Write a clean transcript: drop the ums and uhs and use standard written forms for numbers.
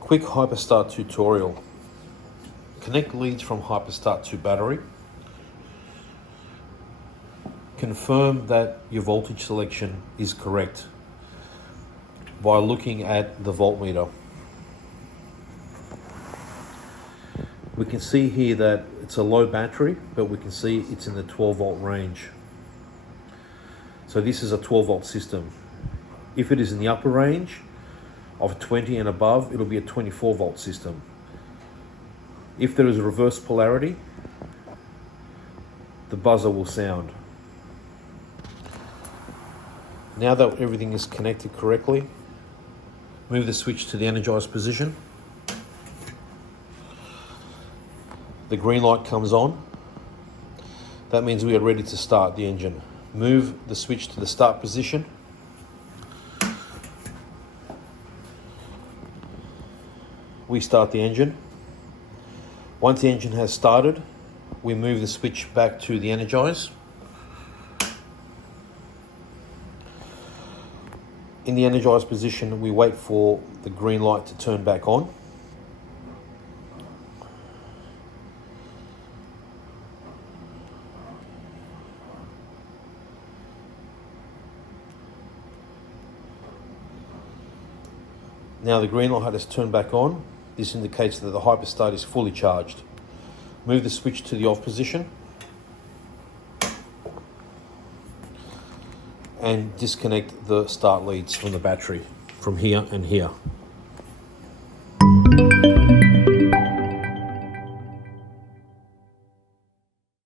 Quick Hypastart tutorial. Connect leads from Hypastart to battery. Confirm that your voltage selection is correct by looking at the voltmeter. We can see here that it's a low battery, but we can see it's in the 12 volt range. So this is a 12 volt system. If it is in the upper range of 20 and above, it'll be a 24 volt system. If there is a reverse polarity, the buzzer will sound. Now that everything is connected correctly, move the switch to the energized position. The green light comes on. That means we are ready to start the engine. Move the switch to the start position. We start the engine. Once the engine has started, we move the switch back to the energize. In the energized position, we wait for the green light to turn back on. Now the green light has turned back on. This indicates that the Hypastart is fully charged. Move the switch to the off position and disconnect the start leads from the battery from here and here.